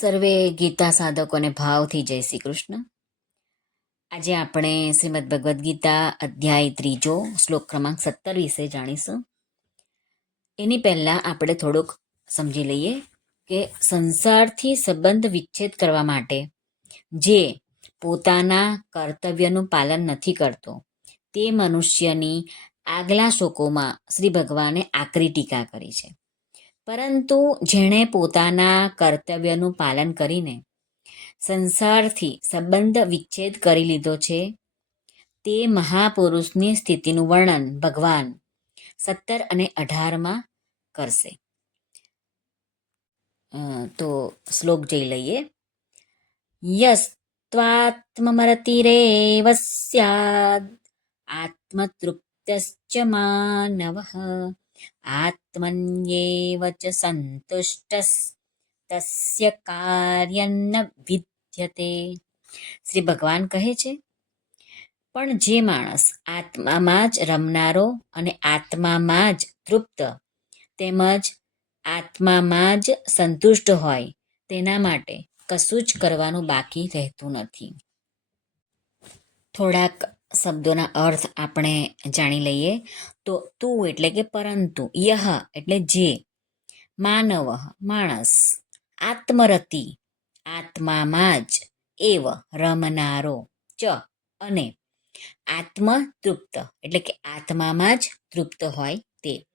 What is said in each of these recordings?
સર્વે ગીતા સાધકોને ભાવથી જય શ્રી કૃષ્ણ. આજે આપણે શ્રીમદ ભગવદ્ ગીતા અધ્યાય ત્રીજો શ્લોક ક્રમાંક સત્તર વિશે જાણીશું. એની પહેલા આપણે થોડુંક સમજી લઈએ કે સંસારથી સંબંધ વિચ્છેદ કરવા માટે જે પોતાના કર્તવ્યનું પાલન નથી કરતો, તે મનુષ્યની આગલા શ્લોકોમાં શ્રી ભગવાને આકરી ટીકા કરી છે. પરંતુ જેણે પોતાના કર્તવ્યનું પાલન કરીને સંસારથી સંબંધ વિચ્છેદ કરી લીધો છે, તે મહાપુરુષની સ્થિતિનું વર્ણન ભગવાન સત્તર અને અઢારમાં કરશે. તો શ્લોક જઈ લઈએ. યસ્ત્વાત્મરતિરેવ સ્યાદ આત્મતૃપ્તશ્ચ માનવઃ આત્મન્યેવ ચ સંતુષ્ટસ તસ્ય કાર્યન્ન વિદ્યતે શ્રી ભગવાન કહે છે પણ જે માણસ આત્મામાં જ રમનારો અને આત્મામાં જ તૃપ્ત તેમજ આત્મામાં જ સંતુષ્ટ હોય, તેના માટે કશું જ કરવાનું બાકી રહેતું નથી. થોડાક શબ્દોના અર્થ આપણે જાણી લઈએ. તો તું એટલે કે પરંતુ, યહ એટલે જે. માનવ, માણસ. આત્મરતિ. આત્મામાં જ. એવ, રમનારો. ચ, અને. આત્મતૃપ્ત એટલે કે આત્મામાં જ તૃપ્ત હોય તે.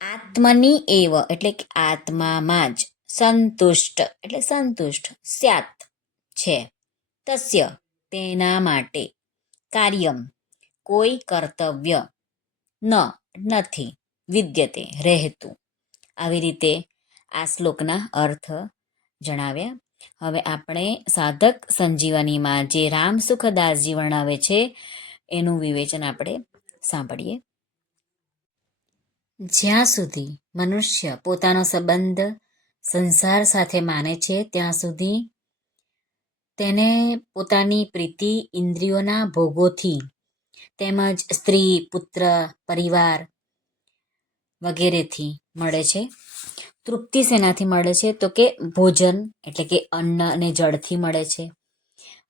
આત્મની એવ, એટલે કે આત્મામાં જ. સંતુષ્ટ, એટલે સંતુષ્ટ, સ્યાત, છે. તસ્ય, તેના માટે. કાર્યમ કોઈ કર્તવ્ય ન, નથી, વિદ્યતે રહેતું. આવી રીતે આ શ્લોકના અર્થ જણાવ્યા. હવે આપણે સાધક સંજીવનીમાં જે રામ સુખદાસજી વર્ણવે છે, એનું વિવેચન આપણે સાંભળીએ. જ્યાં સુધી મનુષ્ય પોતાનો સંબંધ સંસાર સાથે માને છે, ત્યાં સુધી તેને પોતાની પ્રીતિ ઇન્દ્રિયોના ભોગોથી તેમજ સ્ત્રી, પુત્ર, પરિવાર વગેરેથી મળે છે. તૃપ્તિ શેનાથી મળે છે તો કે ભોજન એટલે કે અન્ન અને જળથી મળે છે.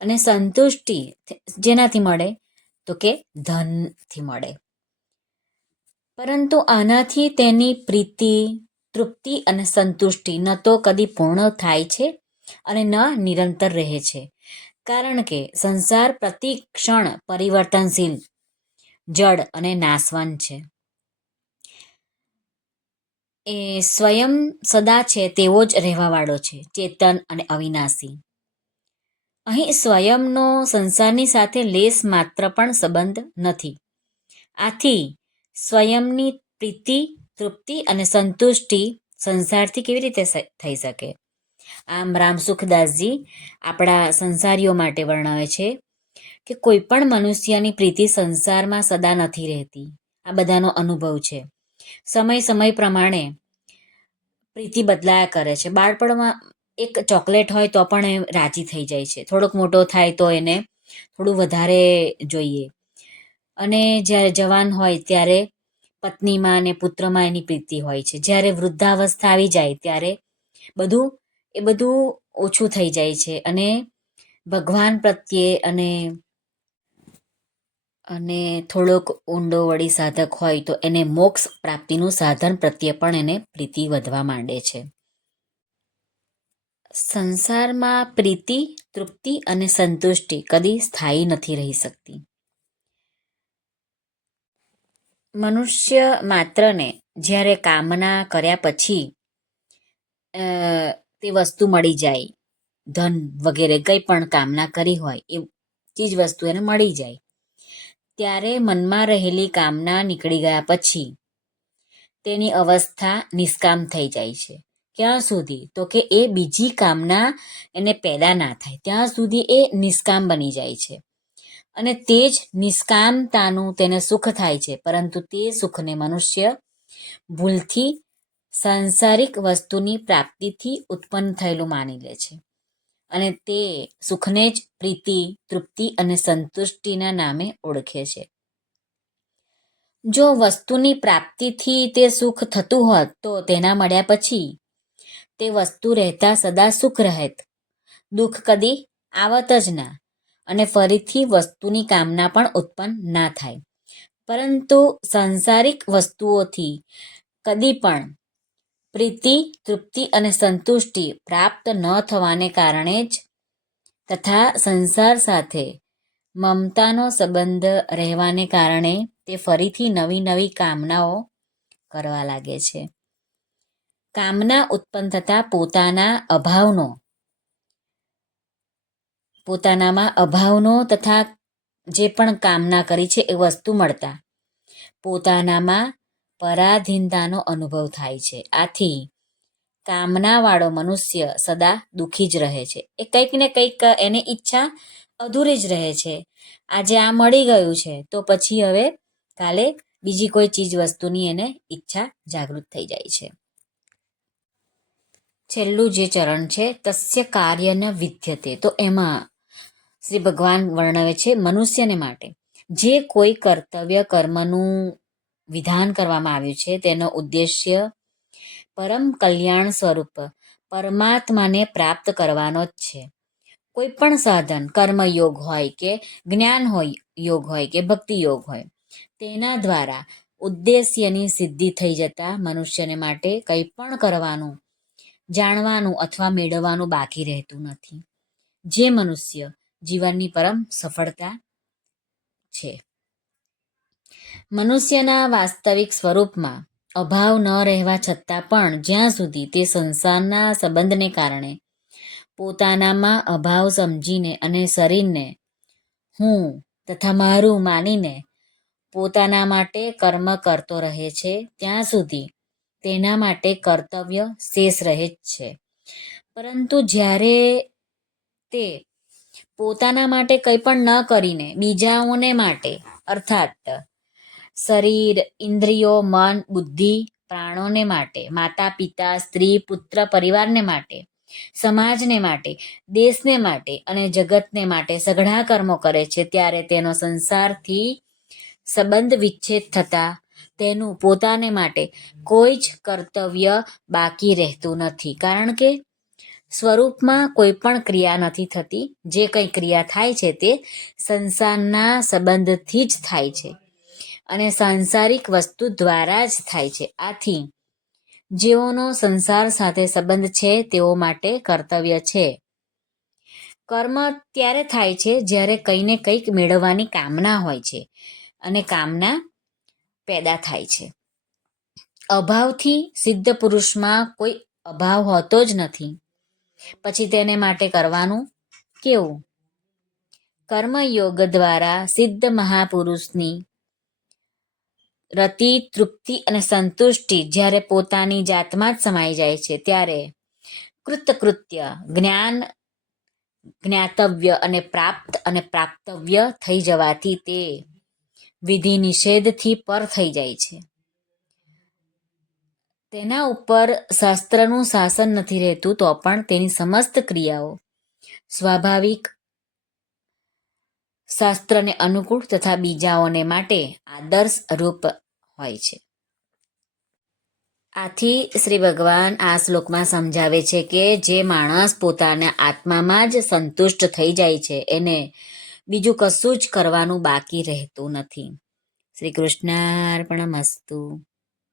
અને સંતુષ્ટિ જેનાથી મળે તો કે ધનથી મળે. પરંતુ આનાથી તેની પ્રીતિ, તૃપ્તિ અને સંતુષ્ટિ ન તો કદી પૂર્ણ થાય છે અને ન નિરંતર રહે છે. કારણ કે સંસાર પ્રતિક્ષણ પરિવર્તનશીલ જડ અને નાશવાન છે. એ સ્વયં સદા છે તેવો જ રહેવાવાળો છે, ચેતન અને અવિનાશી. અહીં સ્વયંનો સંસારની સાથે લેસ માત્ર પણ સંબંધ નથી. આથી સ્વયંની પ્રીતિ, તૃપ્તિ અને સંતુષ્ટિ સંસારથી કેવી રીતે થઈ શકે? આમ રામસુખદાસજી આપણા સંસારીઓ માટે વર્ણવે છે કે કોઈ પણ મનુષ્યની પ્રીતિ સંસારમાં સદા નથી રહેતી. આ બધાનો અનુભવ છે. સમય સમય પ્રમાણે પ્રીતિ બદલાયા કરે છે. બાળપણમાં એક ચોકલેટ હોય તો પણ એ રાજી થઈ જાય છે. થોડોક મોટો થાય તો એને થોડું વધારે જોઈએ. અને જ્યારે જવાન હોય ત્યારે પત્નીમાં અને પુત્રમાં એની પ્રીતિ હોય છે. જ્યારે વૃદ્ધાવસ્થા આવી જાય ત્યારે બધું, એ બધું ઓછું થઈ જાય છે. અને ભગવાન પ્રત્યે અને અને થોડોક ઊંડો વળી સાધક હોય તો એને મોક્ષ પ્રાપ્તિનું સાધન પ્રત્યે પણ એને પ્રીતિ વધવા માંડે છે. સંસારમાં પ્રીતિ, તૃપ્તિ અને સંતુષ્ટિ કદી સ્થાયી નથી રહી શકતી. મનુષ્ય માત્રને જ્યારે કામના કર્યા પછી તે વસ્તુ મળી જાય, ધન વગેરે કંઈ પણ કામના કરી હોય, એ ચીજ વસ્તુ એને મળી જાય. ત્યારે મનમાં રહેલી કામના નીકળી ગયા પછી તેની અવસ્થા નિષ્કામ થઈ જાય છે. ક્યાં સુધી? તો કે એ બીજી કામના એને પેદા ના થાય. ત્યાં સુધી એ નિષ્કામ બની જાય છે. અને તે જ નિષ્કામતાનું તેને સુખ થાય છે. પરંતુ તે સુખને મનુષ્ય ભૂલથી, સાંસારિક વસ્તુની પ્રાપ્તિથી ઉત્પન્ન થયેલું માની લે છે. અને તે સુખને જ પ્રીતિ, તૃપ્તિ અને સંતુષ્ટિના નામે ઓળખે છે. જો વસ્તુની પ્રાપ્તિથી તે સુખ થતું હોત, તો તેના મળ્યા પછી તે વસ્તુ રહેતા સદા સુખ રહેત. દુઃખ કદી આવત જ ના અને ફરીથી વસ્તુની કામના પણ ઉત્પન્ન ના થાય. પરંતુ સાંસારિક વસ્તુઓથી કદી પણ પ્રીતિ, તૃપ્તિ અને સંતુષ્ટિ પ્રાપ્ત ન થવાને કારણે જ તથા સંસાર સાથે મમતાનો સંબંધ રહેવાને કારણે તે ફરીથી નવી નવી કામનાઓ કરવા લાગે છે. કામના ઉત્પન્ન થતા પોતાના અભાવનો, પોતાનામાં અભાવનો તથા જે પણ કામના કરી છે એ વસ્તુ મળતા, પોતાનામાં પરાધીનતાનો અનુભવ થાય છે. આથી કામનાવાળો મનુષ્ય સદા દુઃખી જ રહે છે. એ કંઈક ને કંઈક એની ઈચ્છા અધૂરી જ રહે છે. આજે આ મળી ગયું છે, તો પછી હવે કાલે બીજી કોઈ ચીજ વસ્તુની એને ઈચ્છા જાગૃત થઈ જાય છે. છેલ્લું જે ચરણ છે, તસ્ય કાર્યને વિદ્યતે. તો એમાં શ્રી ભગવાન વર્ણવે છે મનુષ્યને માટે. જે કોઈ કર્તવ્ય કર્મનું વિધાન કરવામાં આવ્યું છે. તેનો ઉદ્દેશ્ય પરમ કલ્યાણ સ્વરૂપ પરમાત્માને પ્રાપ્ત કરવાનો જ છે. કોઈ પણ સાધન કર્મયોગ હોય કે જ્ઞાન હોય, યોગ હોય કે ભક્તિ યોગ હોય, તેના દ્વારા ઉદ્દેશ્યની સિદ્ધિ થઈ જતા મનુષ્યને માટે કંઈ પણ કરવાનું, જાણવાનું અથવા મેળવવાનું બાકી રહેતું નથી. જે મનુષ્ય જીવનની પરમ સફળતા છે. મનુષ્યના વાસ્તવિક સ્વરૂપમાં અભાવ ન રહેવા છતાં પણ જ્યાં સુધી તે સંસારના સંબંધને કારણે પોતાનામાં અભાવ સમજીને અને શરીરને હું તથા મારું માનીને પોતાના માટે કર્મ કરતો રહે છે, ત્યાં સુધી તેના માટે કર્તવ્ય શેષ રહે જ છે. પરંતુ જ્યારે તે પોતાના માટે કંઈ પણ ન કરીને બીજાઓને માટે, અર્થાત શરીર, ઇન્દ્રિયો, મન, બુદ્ધિ, પ્રાણોને માટે માતા પિતા સ્ત્રી, પુત્ર, પરિવારને માટે, સમાજને માટે, દેશને માટે અને જગતને માટે સઘળા કર્મો કરે છે. ત્યારે તેનો સંસારથી સંબંધ વિચ્છેદ થતા તેનું પોતાને માટે કોઈ જ કર્તવ્ય બાકી રહેતું નથી. કારણ કે સ્વરૂપમાં કોઈ પણ ક્રિયા નથી થતી. જે કંઈ ક્રિયા થાય છે તે સંસારના સંબંધથી જ થાય છે. અને સાંસારિક વસ્તુ દ્વારા જ થાય છે. આથી, જેઓનો સંસાર સાથે સંબંધ છે, તેઓ માટે કર્તવ્ય છે. કર્મ ત્યારે થાય છે, જ્યારે કંઈને કંઈક મેળવવાની કામના હોય છે અને કામના પેદા થાય છે. અભાવથી સિદ્ધ પુરુષમાં કોઈ અભાવ હોતો જ નથી. પછી તેને માટે કરવાનું કેવું? કર્મયોગ દ્વારા સિદ્ધ મહાપુરુષની રતિ, તૃપ્તિ અને સંતુષ્ટિ જ્યારે પોતાની જાતમાં જ સમાઈ જાય છે, ત્યારે કૃતકૃત્ય, જ્ઞાન, જ્ઞાતવ્ય અને પ્રાપ્ત અને પ્રાપ્તવ્ય થઈ જવાથી તે વિધિ નિષેધથી પર થઈ જાય છે. તેના ઉપર શાસ્ત્રનું શાસન નથી રહેતું, તો પણ તેની સમસ્ત ક્રિયાઓ સ્વાભાવિક શાસ્ત્રને અનુકૂળ તથા બીજાઓને માટે આદર્શ રૂપ હોય છે. આથી શ્રી ભગવાન આ શ્લોકમાં સમજાવે છે કે જે માણસ પોતાના આત્મામાં જ સંતુષ્ટ થઈ જાય છે, એને બીજું કશું જ કરવાનું બાકી રહેતું નથી. શ્રી કૃષ્ણાર્પણમસ્તુ.